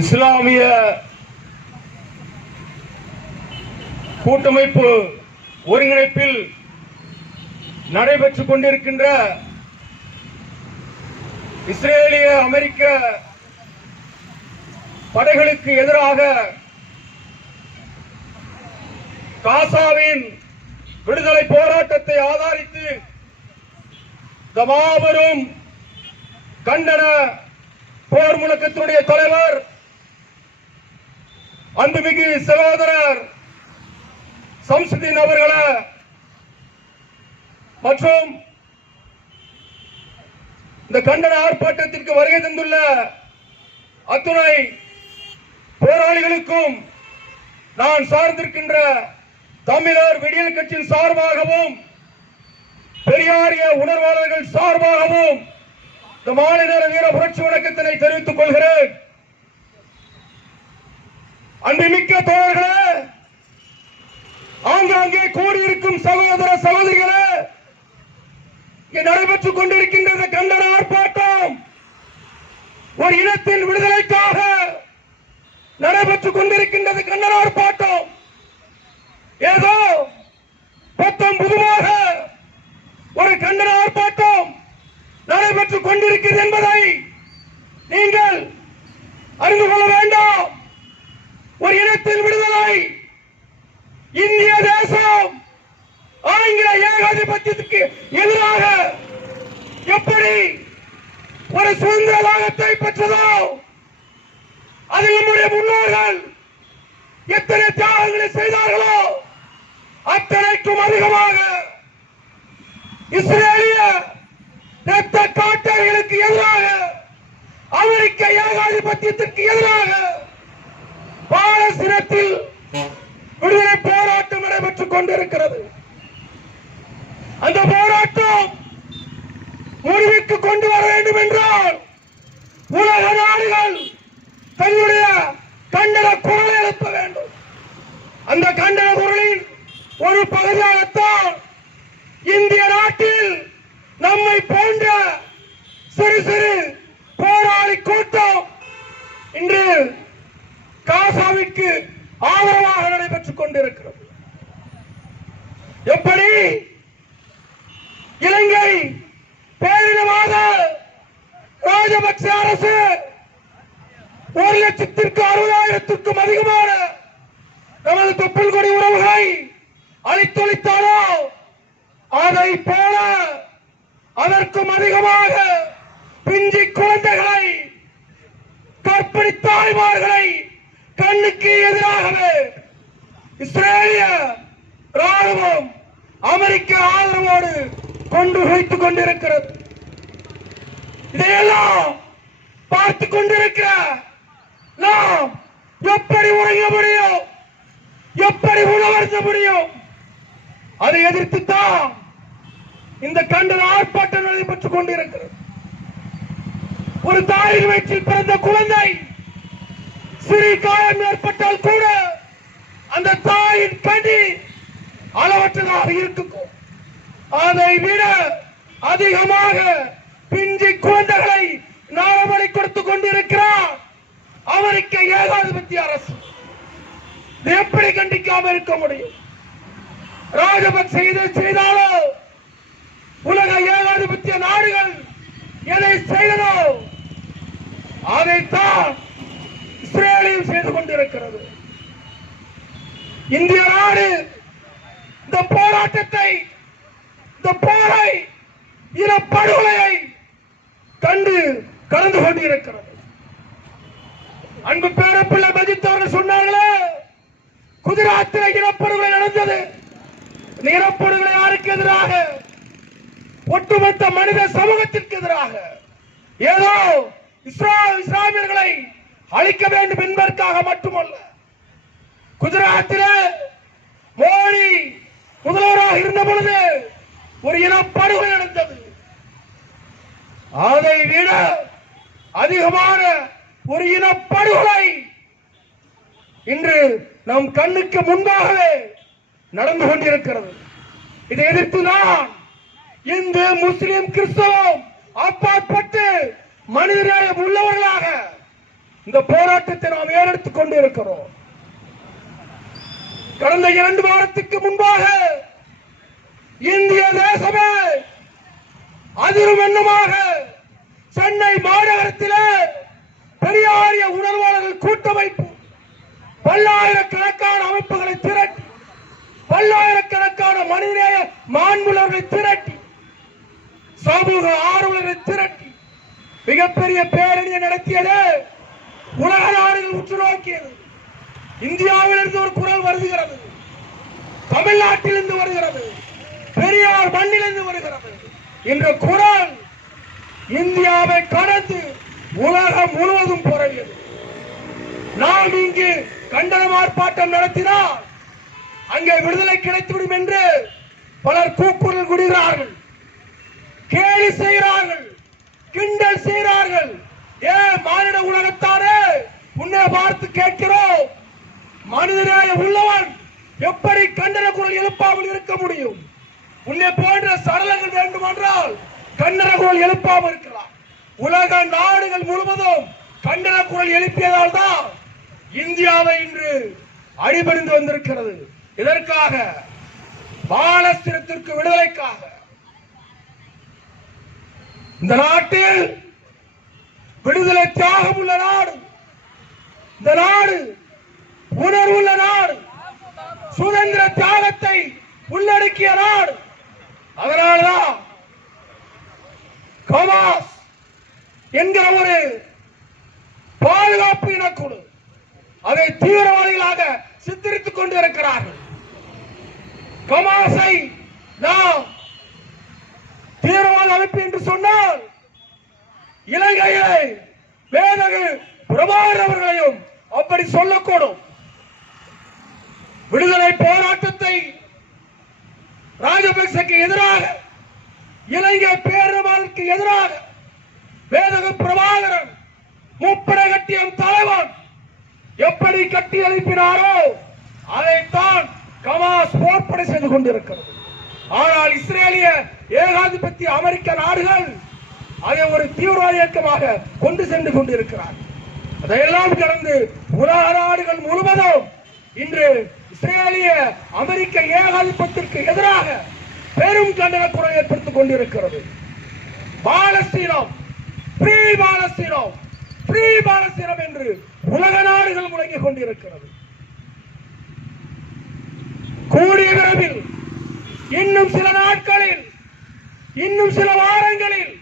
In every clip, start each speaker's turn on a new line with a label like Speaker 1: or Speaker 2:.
Speaker 1: இஸ்லாமிய கூட்டமைப்பு ஒருங்கிணைப்பில் நடைபெற்றுக் கொண்டிருக்கின்ற இஸ்ரேலிய அமெரிக்க படைகளுக்கு எதிராக காசாவின் விடுதலை போராட்டத்தை ஆதரித்து மாபெரும் கண்டன போர் முழக்கத்தினுடைய தலைவர் அன்புமிகு சகோதரர் சம்சுதீன் அவர்கள மற்றும் இந்த கண்டன ஆர்ப்பாட்டத்திற்கு வருகை தந்துள்ள அத்துணை போராளிகளுக்கும் நான் சார்ந்திருக்கின்ற தமிழர் விடியல் கட்சியின் சார்பாகவும் பெரியாரிய உணர்வாளர்கள் சார்பாகவும் இந்த மாநில வீர புரட்சி வணக்கத்தினை தெரிவித்துக் கொள்கிறேன் அன்புமிக்க தோழர்களே ஆங்காங்கே கூடியிருக்கும் சகோதர சகோதரிகளே இங்கே நடைபெற்றுக் கொண்டிருக்கின்றது கண்டன ஆர்ப்பாட்டம் ஒரு இனத்தின் விடுதலைக்காக நடைபெற்றுக் கொண்டிருக்கின்றது கண்டன ஆர்ப்பாட்டம் இந்திய தேசம் ஆங்கில ஏகாதிபத்தியத்துக்கு எதிராக எப்படி ஒரு சுதந்திர லாகத்தை பெற்றதோ அதில் நம்முடைய முன்னோர்கள் எத்தனை தியாகங்களை செய்தார்களோ அத்தனைக்கும் அதிகமாக இஸ்ரேலிய ரத்த காட்டர்களுக்கு எதிராக அமெரிக்க ஏகாதிபத்தியத்திற்கு எதிராக பாலஸ்தீனத்தில் விடுதலை போராட்டம் நடைபெற்றுக் கொண்டிருக்கிறது அந்த போராட்டம் முடிவுக்கு கொண்டு வர வேண்டும் என்றால் உலக நாடுகள் தன்னுடைய கண்டன குரலை எழுப்ப வேண்டும் அந்த கண்டன குரலில் ஒரு பகுதியாகத்தான் இந்திய நாட்டில் நம்மை போன்ற சிறு சிறு போராளி கூட்டம் ஆதரவாக நடைபெற்றுக் கொண்டிருக்கிறது எப்படி இலங்கை பேரினவாத ராஜபக்ச அரசு ஒரு லட்சத்திற்கு அறுபதாயிரத்திற்கும் அதிகமான நமது தொப்புள் கொடி உறவுகளை அழித்தொழித்தாரோ அதை போல அதற்கும் அதிகமாக பிஞ்சி குழந்தைகளை கற்பிணி தாய்மார்களை கண்ணுக்கு எதிராகவே இஸ்ரேலிய ராணுவம் அமெரிக்க ஆதரவோடு கொண்டு வைத்துக் கொண்டிருக்கிறது இதையெல்லாம் பார்த்து கொண்டிருக்கிற நாம் எப்படி உறங்க முடியும் எப்படி உணவருத்த முடியும் அதை எதிர்த்துத்தான் இந்த கண்டன ஆர்ப்பாட்டம் நடைபெற்றுக் கொண்டிருக்கிறது ஒரு தாயின் வயிற்றில் பிறந்த குழந்தை சிறு காயம் ஏற்பட்டால் கூட அந்த தாயின் பணி அளவற்றதாக இருக்கும் அதை விட அதிகமாக பிஞ்சி குழந்தைகளை நரபலி கொடுத்துக் கொண்டிருக்கிறார் அமெரிக்க ஏகாதிபத்திய அரசு எப்படி கண்டிக்காம இருக்க முடியும் ராஜபத் இதை செய்தாலோ உலக ஏகாதிபத்திய நாடுகள் எதை செய்தனோ அதைத்தான் இஸ்ரேலையும் செய்து கொண்டிருக்கிறது இந்திய நாடு இந்த போராட்டத்தை இந்த போரை இன படுகொலையை கண்டு கலந்து கொண்டிருக்கிறது அன்பு பேரப்பிள்ளை பஜித் அவர்கள் சொன்னார்களே குஜராத்தில் இனப்படுகொலை நடந்தது இனப்படுகொலை யாருக்கு எதிராக ஒட்டுமொத்த மனித சமூகத்திற்கு எதிராக ஏதோ இஸ்ரா இஸ்லாமியர்களை அழிக்க வேண்டும் என்பதற்காக மட்டுமல்ல குஜராத்திலே மோடி முதல்வராக இருந்த பொழுது ஒரு இனப்படுகொலை நடந்தது அதை விட அதிகமான ஒரு இனப்படுகொலை இன்று நம் கண்ணுக்கு முன்பாகவே நடந்து கொண்டிருக்கிறது இதை எதிர்த்து நான் இந்து முஸ்லிம் கிறிஸ்தவம் அப்பாற்பட்டு மனிதநேயம் உள்ளவர்களாக இந்த போராட்டத்தை நாம் ஏறெடுத்துக் கொண்டு இருக்கிறோம் கடந்த இரண்டு வாரத்துக்கு முன்பாக இந்திய தேசமே அதிரும் சென்னை மாநகரத்திலே பெரியாரிய உணர்வாளர்கள் கூட்டமைப்பு பல்லாயிரக்கணக்கான அமைப்புகளை திரட்டி பல்லாயிரக்கணக்கான மனிதநேய மாண்புலர்களை திரட்டி சமூக ஆர்வலர்களை திரட்டி மிகப்பெரிய பேரணியை நடத்தியது உலக நாடுகள் உற்று நோக்கியது இந்தியாவிலிருந்து ஒரு குரல் வருகிறது தமிழ்நாட்டிலிருந்து வருகிறது பெரியார் மண்ணிலிருந்து வருகிறது என்ற குரல் இந்தியாவை கடந்து உலகம் முழுவதும் பரவியது நாம் இங்கு கண்டன ஆர்ப்பாட்டம் நடத்தினால் அங்கே விடுதலை கிடைத்துவிடும் என்று பலர் கூக்குரல் குடிகிறார்கள் கேலி செய்கிறார்கள் கிண்டல் செய்கிறார்கள் ஏன் மாநில உலகத்தாரே உன்னை பார்த்து கேட்கிறோம் மனிதனாய உள்ளவன் எப்படி கண்டன குரல் எழுப்பாமல் இருக்க முடியும் உன்னை போன்ற சடலங்கள் வேண்டுமென்றால் கண்டன குரல் எழுப்பாமல் இருக்கலாம் உலக நாடுகள் முழுவதும் கண்டன குரல் எழுப்பியதால் தான் இந்தியாவை இன்று அடிபணிந்து வந்திருக்கிறது இதற்காக பாலஸ்திரத்திற்கு விடுதலைக்காக இந்த நாட்டில் விடுதலை தியாகம் உள்ள நாடு இந்த நாடு உணர்வுள்ள நாடு சுதந்திர தியாகத்தை உள்ளடக்கிய நாடு அதனாலதான் கமாஸ் என்கிற ஒரு பாதுகாப்பு இனக்குழு அதை தீவிரவாதிகளாக சித்தரித்துக் கொண்டு இருக்கிறார்கள் கமாசை நாம் தீவிரவாத அமைப்பு என்று சொன்னால் இலங்கையிலே வேதகு பிரபாகர் அவர்களையும் அப்படி சொல்லக்கூடும் விடுதலை போராட்டத்தை ராஜபக்சக்கு எதிராக இலங்கை பேரவாளுக்கு எதிராக வேதக பிரபாகரன் முப்படை கட்டியம் தலைவன் எப்படி கட்டி எழுப்பினாரோ அதைத்தான் கமாஸ் போர்ப்படை செய்து கொண்டிருக்கிறது ஆனால் இஸ்ரேலிய ஏகாதிபத்திய அமெரிக்க நாடுகள் அதை ஒரு தீவிர இயக்கமாக கொண்டு சென்று கொண்டிருக்கிறார் அதையெல்லாம் கடந்து உலக நாடுகள் முழுவதும் இன்று இஸ்ரேலிய அமெரிக்க ஏகாதிபத்திற்கு எதிராக பெரும் கண்டன குரல் ஏற்படுத்திக் கொண்டிருக்கிறது பாலஸ்தீனம் ஃப்ரீ பாலஸ்தீனம் ஃப்ரீ பாலஸ்தீனம் என்று உலக நாடுகள் முழங்கிக் கொண்டிருக்கிறது கூடிய விரைவில் இன்னும் சில நாட்களில் இன்னும் சில வாரங்களில்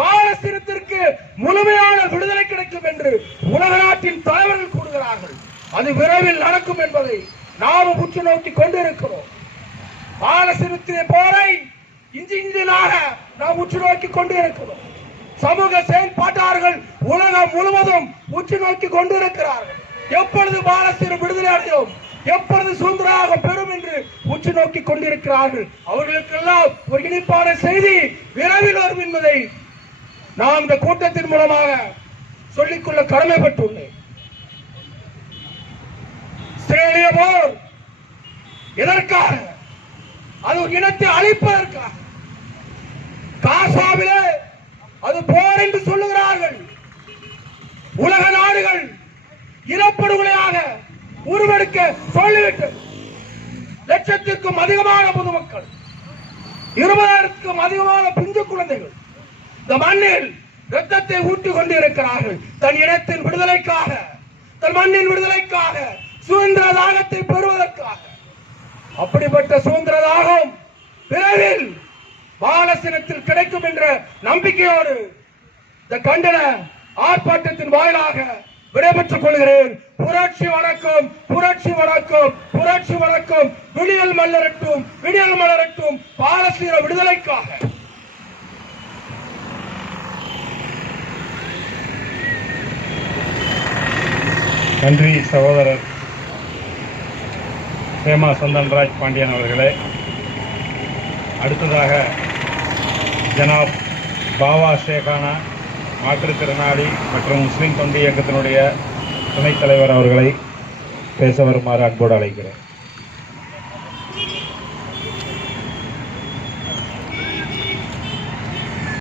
Speaker 1: பாலஸ்தீனத்திற்கு முழுமையான விடுதலை கிடைக்கும் என்று உலக நாட்டின் தலைவர்கள் கூறுகிறார்கள் அது விரைவில் நடக்கும் என்பதை நாம உற்று நோக்கி கொண்டிருக்கிறோம் பாலஸ்தீனத்திலே போரை இஞ்சி இஞ்சினாக நாம் உற்று நோக்கி கொண்டிருக்கிறோம் சமூக செயல்பாட்டாளர்கள் உலகம் முழுவதும் உற்று நோக்கி கொண்டிருக்கிறார்கள் எப்பொழுது பாலஸ்தீன விடுதலை அடையும் எப்பொழுது சுதந்திரமாக பெறும் என்று உற்று நோக்கி கொண்டிருக்கிறார்கள் அவர்களுக்கெல்லாம் ஒரு இனிப்பான செய்தி விரைவில் வரும் என்பதை நான் இந்த கூட்டத்தின் மூலமாக சொல்லிக்கொள்ள கடமைப்பட்டுள்ளேன் சிறையிலேய போர் எதற்காக அது இனத்தை அழிப்பதற்காக காசாவிலே அது போர் என்று சொல்லுகிறார்கள் உலக நாடுகள் இனப்படுகொலையாக உருவெடுக்க சொல்லிவிட்டது லட்சத்திற்கும் அதிகமான பொதுமக்கள் இருபதாயிரத்துக்கும் அதிகமான பிஞ்சு குழந்தைகள் இந்த மண்ணில் ரத்தத்தை ஊட்டிக் கொண்டிருக்கிறார்கள் தன் இனத்தின் விடுதலைக்காக தன் மண்ணின் விடுதலைக்காக சுதந்திர தாகத்தை பெறுவதற்காக அப்படிப்பட்ட சுதந்திர தாகம் விரைவில் பாலசினத்தில் கிடைக்கும் என்ற நம்பிக்கையோடு இந்த கண்டன ஆர்ப்பாட்டத்தின் வாயிலாக விடைபெற்றுக் கொள்கிறேன் புரட்சி வணக்கம் புரட்சி வணக்கம் புரட்சி வணக்கம் விடியல் மலரட்டும் விடியல் மலரட்டும் பாலசீர விடுதலைக்காக
Speaker 2: நன்றி சகோதரர் சேமா சந்தன்ராஜ் பாண்டியன் அவர்களே அடுத்ததாக ஜனாப் பாவா ஷேகானா மாற்றுத்திறனாளி மற்றும் முஸ்லீம் தொண்டு இயக்கத்தினுடைய துணைத் தலைவர் அவர்களை பேச வருமாறு அன்போடு அழைக்கிறேன்